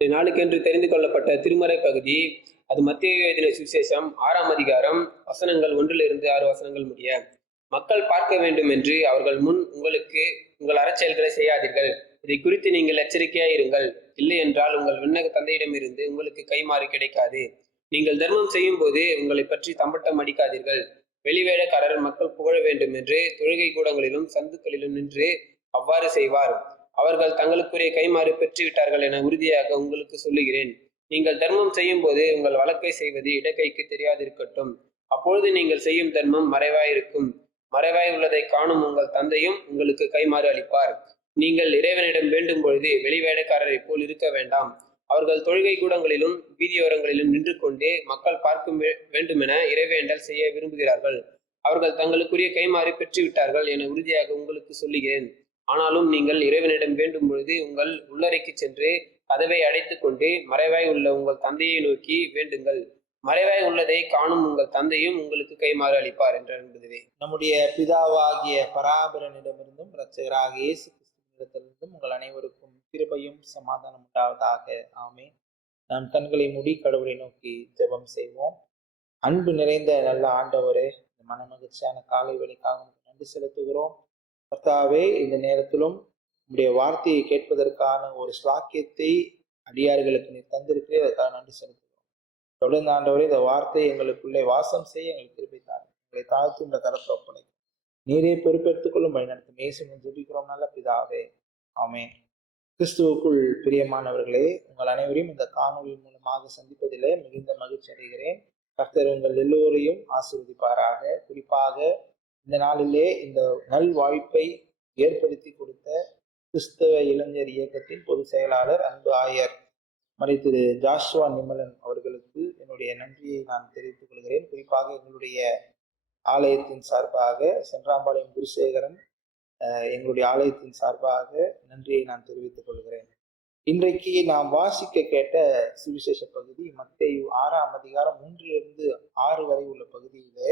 நாளுக்கென்று தெரிந்து கொள்ளப்பட்ட திருமறை பகுதி. அது மத்தேயு எழுதின சுவிசேஷம் 6ஆம் அதிகாரம் வசனங்கள் 1-6 வசனங்கள் முடிய. மக்கள் பார்க்க வேண்டும் என்று அவர்கள் முன் உங்களுக்கு உங்கள் அறச்செயல்களை செய்யாதீர்கள். இதை குறித்து நீங்கள் எச்சரிக்கையாய் இருங்கள். இல்லை என்றால் உங்கள் விண்ணக தந்தையிடமிருந்து உங்களுக்கு கைமாறு கிடைக்காது. நீங்கள் தர்மம் செய்யும் போது உங்களை பற்றி தம்பட்டம் அடிக்காதீர்கள். வெளிவேடக்காரர் மக்கள் புகழ வேண்டும் என்று தொழுகை கூடங்களிலும் சந்துக்களிலும் நின்று அவ்வாறு செய்வார். அவர்கள் தங்களுக்குரிய கைமாறு பெற்றுவிட்டார்கள் என உறுதியாக உங்களுக்கு சொல்லுகிறேன். நீங்கள் தர்மம் செய்யும் போது உங்கள் வழக்கை செய்வது இடக்கைக்கு தெரியாதிருக்கட்டும். அப்பொழுது நீங்கள் செய்யும் தர்மம் மறைவாயிருக்கும். மறைவாய் உள்ளதை காணும் உங்கள் தந்தையும் உங்களுக்கு கைமாறு அளிப்பார். நீங்கள் இறைவனிடம் வேண்டும் பொழுது வெளிவேடக்காரரை போல் இருக்க வேண்டாம். அவர்கள் தொழுகை கூடங்களிலும் வீதியோரங்களிலும் நின்று கொண்டு மக்கள் பார்க்கும் வேண்டுமென இறைவேண்டல் செய்ய விரும்புகிறார்கள். அவர்கள் தங்களுக்குரிய கைமாறு பெற்றுவிட்டார்கள் என உறுதியாக உங்களுக்கு சொல்லுகிறேன். ஆனாலும் நீங்கள் இறைவனிடம் வேண்டும் பொழுது உங்கள் உள்ளறைக்கு சென்று கதவை அடைத்துக் கொண்டு மறைவாய் உள்ள உங்கள் தந்தையை நோக்கி வேண்டுங்கள். மறைவாய் உள்ளதை காணும் உங்கள் தந்தையும் உங்களுக்கு கைமாறு அளிப்பார் என்ற என்பதுவே. நம்முடைய பிதாவாகிய பராபரனிடமிருந்தும் இரட்சகராகிய இயேசு கிறிஸ்துவிடத்திலிருந்தும் உங்கள் அனைவருக்கும் கிருபையும் சமாதானம் உண்டாவதாக. ஆமென். நாம் கண்களை மூடி கடவுளை நோக்கி ஜெபம் செய்வோம். அன்பு நிறைந்த நல்ல ஆண்டவரே, மன மகிழ்ச்சியான காலை வேளைக்காக நன்றி செலுத்துகிறோம். கர்த்தாவே, இந்த நேரத்திலும் உங்களுடைய வார்த்தையை கேட்பதற்கான ஒரு ஸ்லாக்கியத்தை அடியார்களுக்கு நீர் தந்திருக்கிறேன். அதற்காக நன்றி செலுத்துகிறோம். தொடர்ந்து ஆண்டவரே, இந்த வார்த்தை எங்களுக்குள்ளே வாசம் செய்ய எங்களுக்கு கிருபை தாரும். எங்களை தாழ்த்தி இந்த கரத்தை ஒப்படைக்கும். நீரே பொறுப்பெடுத்துக் கொள்ளும் வழிநடத்தும் இயேசுவின் ஜெபிக்கிறோம் நல்ல பிதாவே. ஆமென். கிறிஸ்துவுக்குள் பிரியமானவர்களே, உங்கள் அனைவரையும் இந்த காணொலி மூலமாக சந்திப்பதிலே மிகுந்த மகிழ்ச்சி அடைகிறேன். கர்த்தர் உங்கள் எல்லோரையும் ஆசீர்வதிப்பாராக. குறிப்பாக இந்த நாளிலே இந்த நல் வாய்ப்பை ஏற்படுத்தி கொடுத்த கிறிஸ்தவ இளைஞர் இயக்கத்தின் பொதுச் செயலாளர் அன்பு ஆயர் மறை திரு ஜாஷுவா நிமலன் அவர்களுக்கு என்னுடைய நன்றியை நான் தெரிவித்துக் கொள்கிறேன். குறிப்பாக எங்களுடைய ஆலயத்தின் சார்பாக சென்றாம்பாளையம் குருசேகரன் எங்களுடைய ஆலயத்தின் சார்பாக நன்றியை நான் தெரிவித்துக் கொள்கிறேன். இன்றைக்கு நாம் வாசிக்க கேட்ட சுவிசேஷ பகுதி மத்தேயு 6ஆம் அதிகாரம் 1-6 வரை உள்ள பகுதியிலே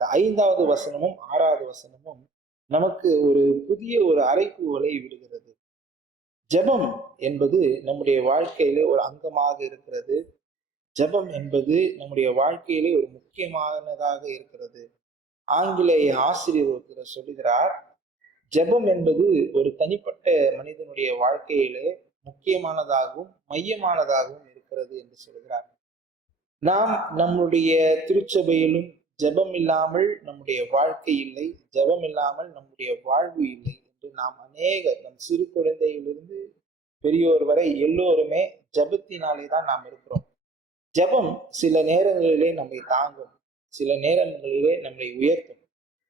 5வது வசனமும் 6வது வசனமும் நமக்கு ஒரு புதிய ஒரு அறைகூவலை விடுகிறது. ஜெபம் என்பது நம்முடைய வாழ்க்கையிலே ஒரு அங்கமாக இருக்கிறது. ஜெபம் என்பது நம்முடைய வாழ்க்கையிலே ஒரு முக்கியமானதாக இருக்கிறது. ஆங்கிலேய ஆசிரியர் ஒருத்தர் சொல்லுகிறார், ஜெபம் என்பது ஒரு தனிப்பட்ட மனிதனுடைய வாழ்க்கையிலே முக்கியமானதாகவும் மையமானதாகவும் இருக்கிறது என்று சொல்கிறார். நாம் நம்முடைய திருச்சபையிலும் ஜெபம் இல்லாமல் நம்முடைய வாழ்க்கை இல்லை, ஜெபம் இல்லாமல் நம்முடைய வாழ்வு இல்லை என்று நாம் நம் சிறு குழந்தையிலிருந்து பெரியோர் வரை எல்லோருமே ஜெபத்தினாலே தான் நாம் இருக்கிறோம். ஜெபம் சில நேரங்களிலே நம்மை தாங்கும், சில நேரங்களிலே நம்மை உயர்த்தும்,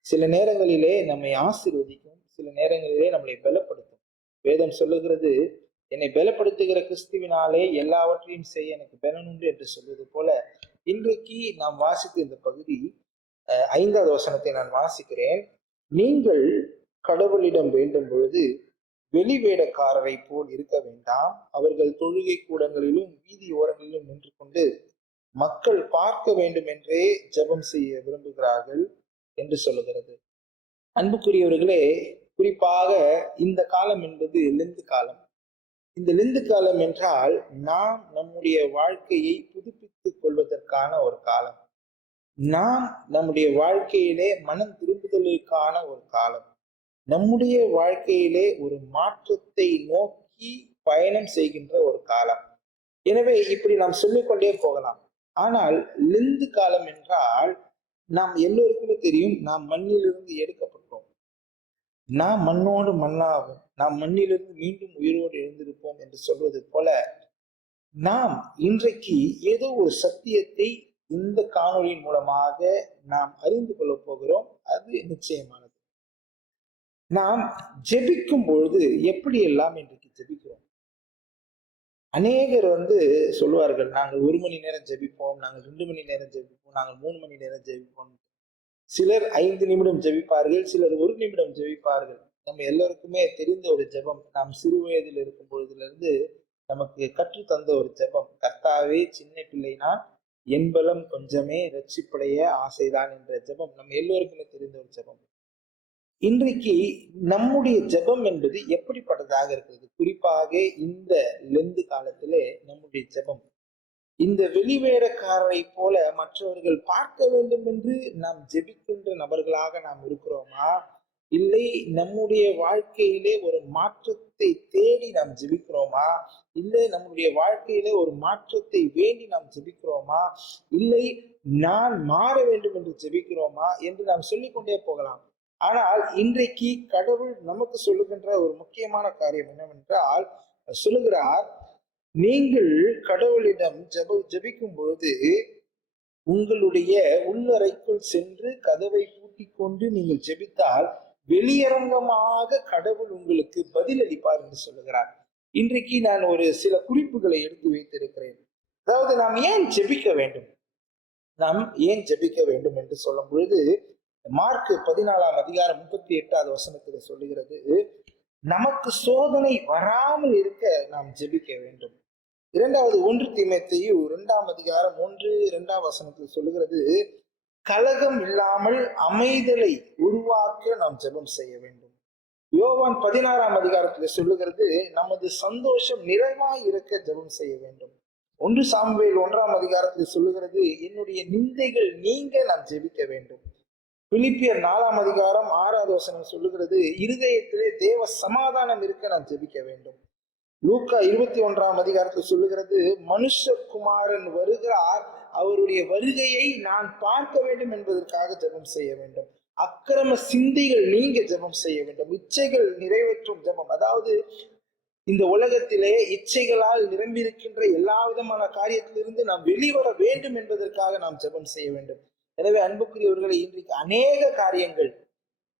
சில நேரங்களிலே நம்மை ஆசீர்வதிக்கும், சில நேரங்களிலே நம்மளை பலப்படுத்தும். வேதம் சொல்லுகிறது, என்னை பலப்படுத்துகிற கிறிஸ்துவினாலே எல்லாவற்றையும் செய்ய எனக்கு பலனுண்டு என்று சொல்வது போல இன்றைக்கு நாம் வாசித்த இந்த பகுதி 5வது வசனத்தை நான் வாசிக்கிறேன். நீங்கள் கடவுளிடம் வேண்டும் பொழுது வெளிவேடக்காரரை போல் இருக்க வேண்டாம். அவர்கள் தொழுகை கூடங்களிலும் வீதி ஓரங்களிலும் நின்று கொண்டு மக்கள் பார்க்க வேண்டும் என்றே ஜெபம் செய்ய விரும்புகிறார்கள் என்று சொல்லுகிறது. அன்புக்குரியவர்களே, குறிப்பாக இந்த காலம் என்பது லெந்து காலம். இந்த லெந்து காலம் என்றால் நாம் நம்முடைய வாழ்க்கையை புதுப்பித்துக் கொள்வதற்கான ஒரு காலம். நாம் நம்முடைய வாழ்க்கையிலே மனம் திரும்புதலுக்கான ஒரு காலம். நம்முடைய வாழ்க்கையிலே ஒரு மாற்றத்தை நோக்கி பயணம் செய்கின்ற ஒரு காலம். எனவே இப்படி நாம் சொல்லிக்கொண்டே போகலாம். ஆனால் லெந்து காலம் என்றால் நாம் எல்லோருக்குமே தெரியும், நாம் மண்ணிலிருந்து எடுக்கப்பட்டோம், நாம் மண்ணோடு மண்ணாகும், நாம் மண்ணிலிருந்து மீண்டும் உயிரோடு எழுந்திருப்போம் என்று சொல்வது போல நாம் இன்றைக்கு ஏதோ ஒரு சத்தியத்தை இந்த காணொளியின் மூலமாக நாம் அறிந்து கொள்ள போகிறோம். அது நிச்சயமானது. நாம் ஜெபிக்கும் பொழுது எப்படி எல்லாம் இன்றைக்கு ஜெபிக்கிறோம்? அநேகர் சொல்லுவார்கள், நாங்கள் 1 மணி நேரம் ஜெபிப்போம், நாங்கள் 2 மணி நேரம் ஜெபிப்போம், நாங்கள் 3 மணி நேரம் ஜெபிப்போம். சிலர் 5 நிமிடம் ஜெபிப்பார்கள், சிலர் 1 நிமிடம் ஜெபிப்பார்கள். நம்ம எல்லோருக்குமே தெரிந்த ஒரு ஜெபம், நாம் சிறு வயதில் இருக்கும் பொழுதிலிருந்து நமக்கு கற்று தந்த ஒரு ஜெபம், கர்த்தாவே சின்ன பிள்ளை நான், என்பலம் கொஞ்சமே, ரட்சிப்படைய ஆசைதான் என்ற ஜெபம் நம்ம எல்லோருக்குமே தெரிந்த ஒரு ஜெபம். இன்றைக்கு நம்முடைய ஜெபம் என்பது எப்படிப்பட்டதாக இருக்கிறது? குறிப்பாக இந்த லெந்து காலத்திலே நம்முடைய ஜெபம் இந்த வெளிவேடக்காரரை போல மற்றவர்கள் பார்க்க வேண்டும் என்று நாம் ஜெபிக்கின்ற நபர்களாக நாம் இருக்கிறோமா? இல்லை நம்முடைய வாழ்க்கையிலே ஒரு மாற்றத்தை தேடி நாம் ஜெபிக்கிறோமா? இல்லை நம்முடைய வாழ்க்கையிலே ஒரு மாற்றத்தை வேண்டி நாம் ஜெபிக்கிறோமா? இல்லை நான் மாற வேண்டும் என்று ஜெபிக்கிறோமா என்று நாம் சொல்லிக்கொண்டே போகலாம். ஆனால் இன்றைக்கு கடவுள் நமக்கு சொல்லுகின்ற ஒரு முக்கியமான காரியம் என்னவென்றால், சொல்லுகிறார், நீங்கள் கடவுளிடம் ஜெபிக்கும் பொழுது உங்களுடைய உள்ளறைக்குள் சென்று கதவை பூட்டிக் கொண்டு நீங்கள் ஜெபித்தால் வெளியரங்கமாக கடவுள் உங்களுக்கு பதிலளிப்பார் என்று சொல்லுகிறார். இன்றைக்கு நான் ஒரு சில குறிப்புகளை எடுத்து வைத்திருக்கிறேன். அதாவது நாம் ஏன் ஜெபிக்க வேண்டும், நாம் ஏன் ஜெபிக்க வேண்டும் என்று சொல்லும் பொழுது மார்க் 14ஆம் அதிகாரம் 38வது வசனத்துல சொல்லுகிறது, நமக்கு சோதனை வராமல் இருக்க நாம் ஜெபிக்க வேண்டும். 2வது 1 தீமோத்தேயு 2ஆம் அதிகாரம் 1-2 வசனத்தில் சொல்லுகிறது, கலகம் இல்லாமல் அமைதலை உருவாக்க நாம் ஜெபம் செய்ய வேண்டும். யோவான் 16ஆம் அதிகாரத்தில் சொல்லுகிறது, நமது சந்தோஷம் நிறைவாய் இருக்க ஜெபம் செய்ய வேண்டும். 1 சாமுவேல் 1ஆம் அதிகாரத்தில் சொல்லுகிறது, என்னுடைய நிந்தைகள் நீங்க நாம் ஜெபிக்க வேண்டும். பிலிப்பியர் 4ஆம் அதிகாரம் 6வது வசனம் சொல்லுகிறது, இருதயத்திலே தேவ சமாதானம் இருக்க நாம் ஜெபிக்க வேண்டும். லூக்கா 21ஆம் அதிகாரத்தில் சொல்லுகிறது, மனுஷகுமாரன் வருகிறார், அவருடைய வருகையை நான் பார்க்க வேண்டும் என்பதற்காக ஜெபம் செய்ய வேண்டும். அக்கிரம சிந்தைகள் நீங்க ஜெபம் செய்ய வேண்டும். இச்சைகள் நிறைவேற்றும் ஜெபம், அதாவது இந்த உலகத்திலே இச்சைகளால் நிரம்பியிருக்கின்ற எல்லா விதமான காரியத்திலிருந்து நாம் வெளிவர வேண்டும் என்பதற்காக நாம் ஜெபம் செய்ய வேண்டும். எனவே அன்புக்குரியவர்களை, இன்றைக்கு அநேக காரியங்கள்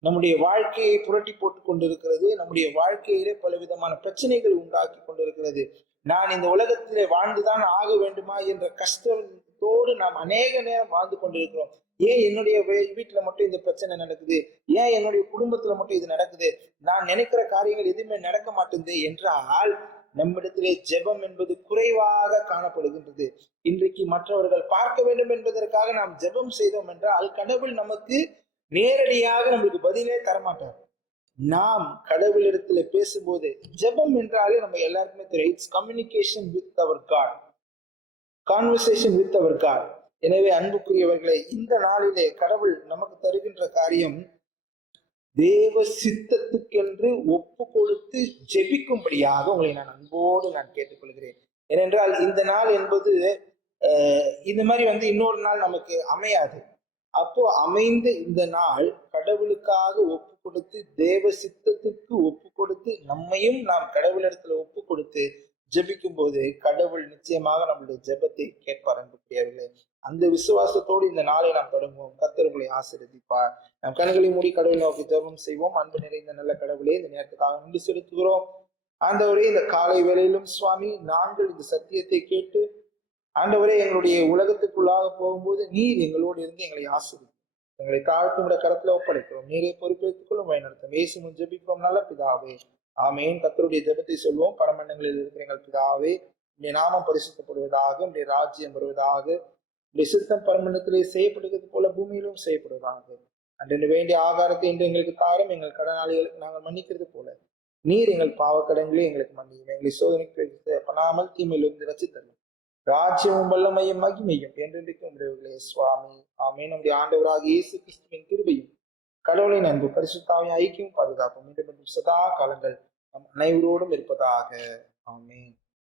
நம்முடைய வாழ்க்கையை புரட்டி போட்டுக் கொண்டிருக்கிறது. நம்முடைய வாழ்க்கையிலே பலவிதமான பிரச்சனைகள் உண்டாக்கி கொண்டிருக்கிறது. நான் இந்த உலகத்திலே வாழ்ந்துதான் ஆக வேண்டுமா என்ற கஷ்டத்தோடு நாம் அநேக நேரம் வாழ்ந்து கொண்டிருக்கிறோம். ஏன் என்னுடைய வீட்டுல மட்டும் இந்த பிரச்சனை நடக்குது, ஏன் என்னுடைய குடும்பத்துல மட்டும் இது நடக்குது, நான் நினைக்கிற காரியங்கள் எதுவுமே நடக்க மாட்டேங்குது என்றால் நம்மிடத்திலே ஜெபம் என்பது குறைவாக காணப்படுகின்றது. இன்றைக்கு மற்றவர்கள் பார்க்க வேண்டும் என்பதற்காக நாம் ஜெபம் செய்தோம் என்றால் கடவுள் நமக்கு நேரடியாக நம்மளுக்கு பதிலே தரமாட்டார். நாம் கடவுளிடத்துல பேசும்போது, ஜெபம் என்றாலே நம்ம எல்லாருக்குமே தெரியும், it's communication with our God, conversation with our God. எனவே அன்புக்குரியவர்களை, இந்த நாளிலே கடவுள் நமக்கு தருகின்ற காரியம், தேவ சித்தத்துக்கென்று ஒப்பு கொடுத்து ஜெபிக்கும்படியாக உங்களை நான் அன்போடு கேட்டுக்கொள்கிறேன். ஏனென்றால் இந்த நாள் என்பது இந்த மாதிரி இன்னொரு நாள் நமக்கு அமையாது. அப்போ அமைந்த இந்த நாள் கடவுளுக்காக ஒப்பு கொடுத்து, தேவ சித்தத்துக்கு ஒப்பு கொடுத்து, நம்மையும் நாம் கடவுளிடத்துல ஒப்பு கொடுத்து ஜெபிக்கும் போது கடவுள் நிச்சயமாக நம்மளுடைய ஜெபத்தை கேட்பார். அன்புக்குரியவர்களே, அந்த விசுவாசத்தோடு இந்த நாளை நாம் தொடங்குவோம். கர்த்தர் உங்களை ஆசீர்வதிப்பார். நம் கண்களை மூடி கடவுளை நோக்கி ஜெபம் செய்வோம். அன்பு நிறைந்த நல்ல கடவுளே, இந்த நேரத்துக்காக நன்றி செலுத்துகிறோம். ஆண்டவரே, இந்த காலை வேளையிலும் சுவாமி, நாங்கள் இந்த சத்தியத்தை கேட்டு ஆண்டவரே, எங்களுடைய உலகத்துக்குள்ளாக போகும்போது நீர் எங்களோடு இருந்து எங்களை ஆசிரியர், எங்களை தாழ்த்துடைய கரத்துல ஒப்படைக்கிறோம். நீரே பொறுப்பேற்றுக் கொள்ளும், வழிநடத்தும். இயேசு மூலம் ஜெபிக்கிறோம் நல்ல பிதாவே, ஆமேன். கர்த்தருடைய ஜெபத்தை சொல்வோம். பரமண்டங்களில் இருக்கிற எங்கள் பிதாவே, உடைய நாமம் பரிசுத்தப்படுவதாக, உடைய ராஜ்யம் வருவதாக, உடைய சித்தம் பரமண்டத்திலே செய்யப்படுகிறது போல பூமியிலும் செய்யப்படுவதாக. அன்று வேண்டிய ஆகாரத்தை இன்று எங்களுக்கு தாரும், எங்கள் கடனாளிகளுக்கு நாங்கள் மன்னிக்கிறது போல நீர் எங்கள் பாவக்கடன்களை எங்களுக்கு மன்னியும், எங்களை சோதனைக்கு பண்ணாமல் தீமையிலிருந்து ரட்சித்தரும். ராஜ்யமும் வல்லமையும் மகிமையும் என்றென்றைக்கும் உடையவர்களே சுவாமி, ஆமென். நம்முடைய ஆண்டவராக இயேசு கிறிஸ்துவின் கிருபையும் கடவுளின் அன்பு பரிசுத்தாவின் ஐக்கியம் பாதுகாப்பும் மீண்டும் சதா காலங்கள் நம் அனைவரோடும் இருப்பதாக. ஆமென்.